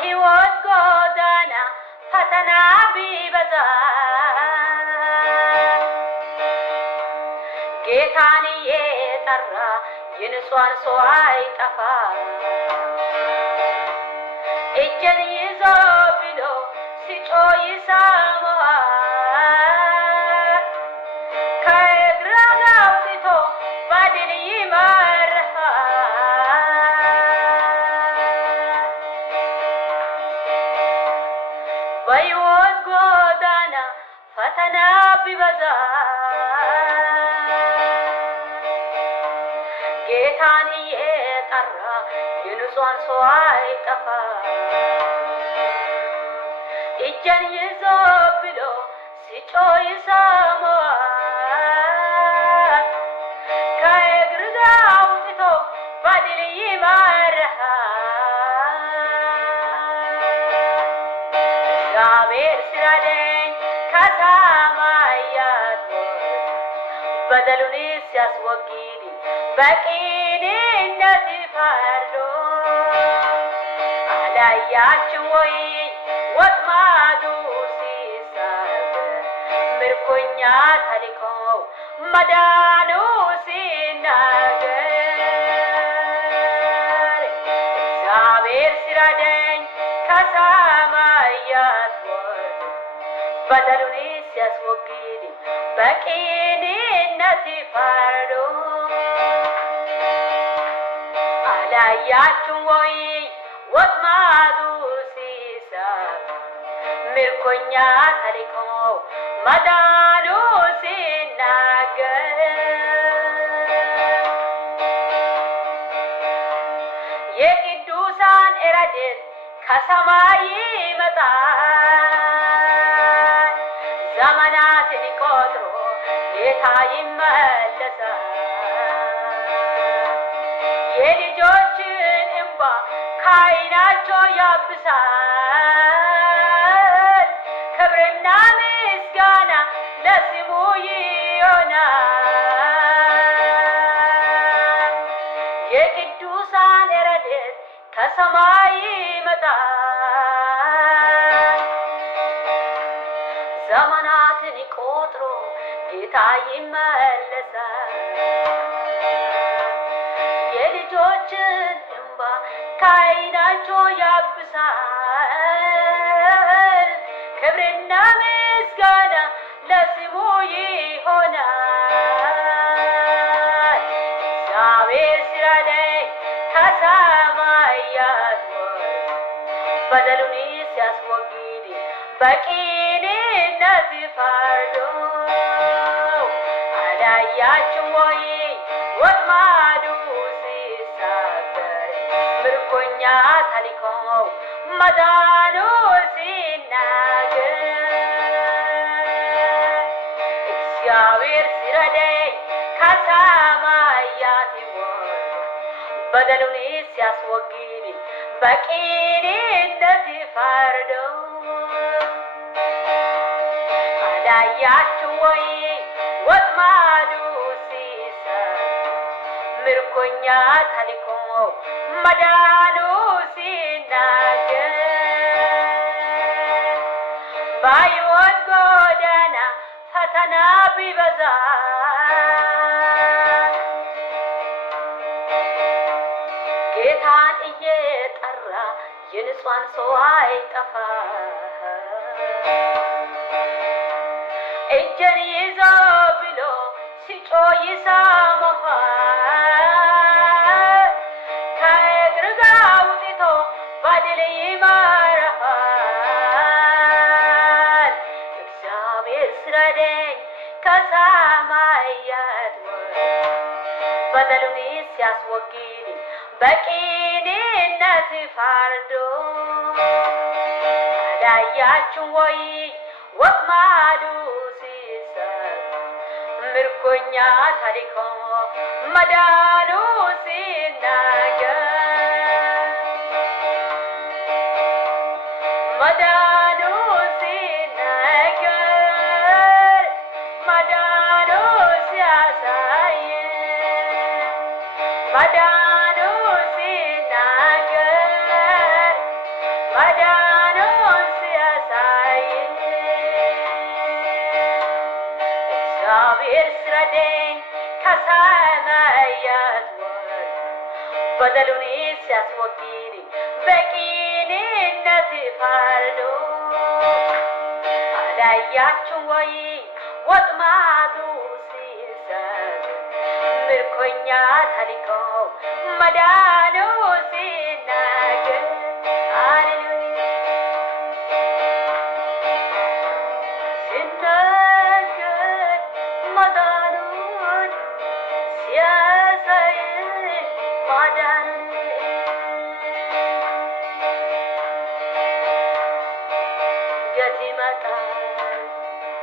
በሕይወት ጎዳና ፈተና ቢበዛ ጌታን የጠራ የንጹሐን ሰው አይጠፋ እጄን ይዞ ብሎ ሲጮህ ይሰማዋል ከእግር አውጥቶ በድል ይመራሃል በሕይወት ጎዳና ፈተና ቢበዛ ጌታን የጠራ የንጹሐን ሰው አይጠፋ እጄን ይዞ ብሎ ሲጮህ ይሰማዋል ከእግር አውጥቶ በድል ይመራሃል እግዚአብሔር ሲረዳኝ ከሰማያት በደሉን ሲያስወግድ በቅንነት ፈርዶ አላያችሁ ወይ ወጥመዱ ሲሰበር ምርኮኛ ተልኮ መዳኑ ሲናገር እግዚአብሔር ሲረዳኝ ከሰማያት ወርዶ በደሉን ሲያስወግድ በቅንነት ፈርዶ አላያችሁ ወይ ወጥመዱ ሲሰበር ምርኮኛ ተልኮ መዳኑ ሲናገር የቅዱሳን ረድኤት ከሰማይ ይመጣል ዘመናትን ቆጥሮ ጌታ ይመለሳል የልጆችን እንባ ከዓይናቸው ያብሳል ክብርና ምስጋና ለስሙ ይሆናል የቅዱሳን ረድኤት ከሰማይ ይመጣል ዘመናትን ቆጥሮ ጌታ ይመለሳል የልጆችን እንባ ከዓይናቸው ያብሳል ክብርና ምስጋና ለስሙ ይሆናል እግዚአብሔር ሲረዳኝ ከሰማያት ወርዶ በደሉን ሲያስወግድ በቅንነት ፈርዶ አላያችሁ ወይ ወጥመዱ ሲሰበር ምርኮኛ ተልኮ መዳኑ ሲናገር እግዚአብሔር ሲረዳኝ ከሰማያት ወርዶ በደሉን ሲያስወግድ በቅንነት ፈርዶ አላያችሁ ወይ ወጥመዱ ሲሰበር ምርኮኛ ተልኮ መዳኑ ሲናገር በሕይወት ጎዳና ፈተና ቢበዛ ጌታን እየጠራ የንጹሐን ሰው አይጠፋ እጄን ይዞ ብሎ ሲጮህ ይሰማዋል ከእግር አውጥቶ በድል ይመራሃል እግዚአብሔር ሲረዳኝ ከሰማያት ወርዶ በደሉን ሲያስወግድ በቅንነት ፈርዶ አላያችሁ ወይ ወጥመዱ ሲሰበር ምርኮኛ ተልኮ መዳኑ ሲናገር መዳኑ ሲናገር መዳኑ ሲያሳይ መዳኑ ሲናገር ያስወር በደሉን ሲያስወግድ በቂንነት ፈርዶ አላያችሁም ወይ ወጥማዱ ሲሰጥ ምርኮኛ ታሪኮ መዳኑ ሲናገር ሃሌሉያ ሲናገር መዳኑን ሲያሳይ ማዳኑን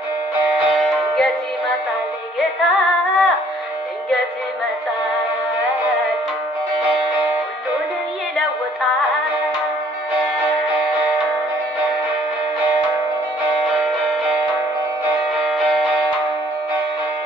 ድንገት ይመጣል ጌታ ድንገት ይመጣል ሁሉን ይለውጣል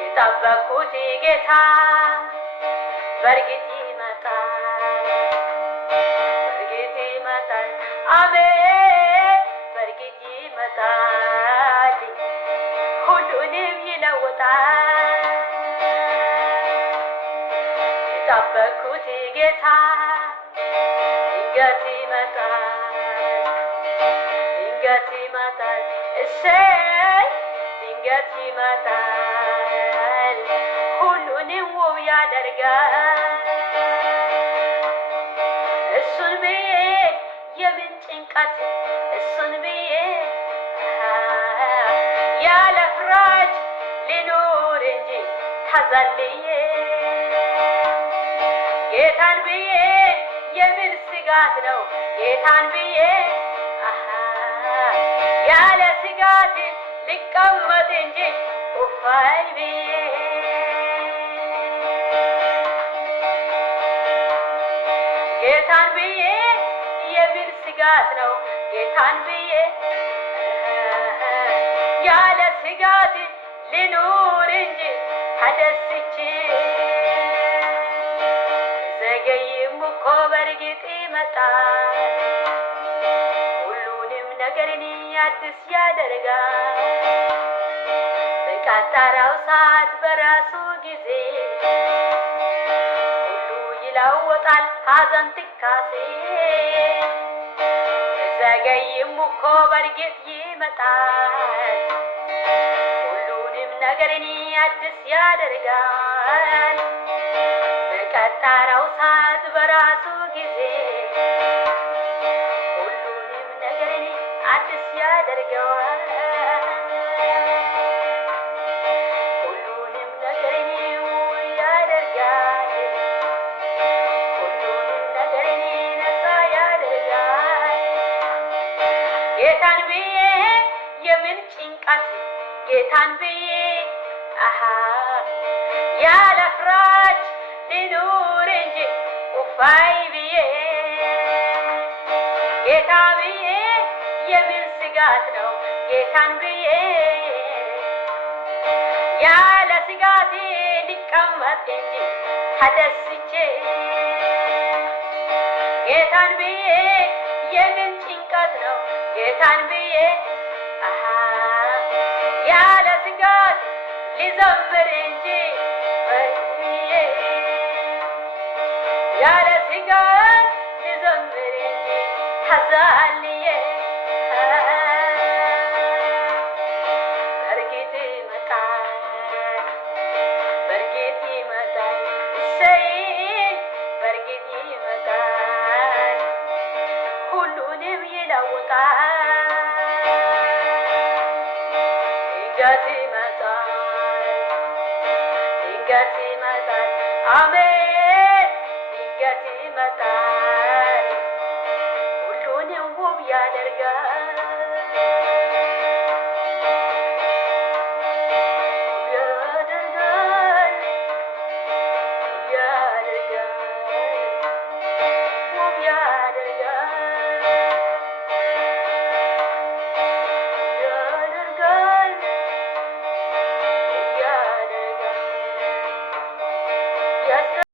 የጠበቅኩት ጌታ በእርግጥ ይመጣል አሜን በእርግጥ ይመጣል ሁሉንም ይለውጣል የጠበቅኩት ጌታ ድንገት ይመጣል እሰይ ድንገት ይመጣል ሁሉንም ውብ ያደርጋል እሱን ብዬ የምን ጭንቀት እሱን ብዬ ያለ ፍራች ልኖር እንጂ ተዘልዬ ጌታን ብዬ የምን ስጋት ነው ጌታን ብዬ ያለ ስጋት ልቀመጥ እንጂ ኡፋይ ብዬ ጌታን ብዬ የምን ስጋት ነው ጌታን ብዬ ያለ ስጋት ልኑር እንጂ ተደስቼ ዘገይም እኮ በእርግጥ ይመጣል ሁሉንም ነገርን አዲስ ያደርጋል በቀጠረው ሰዓት በራሱ ጊዜ ሁሉ ይለወጣል ሐዘን ትካዜ ዘገይም እኮ በእርግጥ ይመጣል ሁሉንም ነገርን አዲስ ያደርጋል በቀጠረው ሰዓት በራሱ ጊዜ ሁሉንም ነገርን አዲስ ያደርገዋል ሁሉንም ነገርን ያደርጋል ሁሉንም ነገርን ነፃ ያደርጋል ጌታን ብዬ የምን ጭንቀት ጌታን ብዬ ያለ ፍራች ልኑር እንጂ ኡፋይ ብዬ ጌታ ብዬ የምን ስጋት ነው ጌታን ብዬ ያለ ስጋት ልቀመጥ እንጂ ተደስቼ ጌታን ብዬ የምን ጭንቀት ነው ጌታን ብዬ ያለ ስጋት ልዘምር እንጂ ያለ ስጋት ልዘምር እንጂ ተዛልዬ በእርግጥ ይመጣል እሰይ በእርግጥ ይመጣል ሁሉንም ይለውጣል ድንገት ይመጣል አሜን ድንገት ይመጣል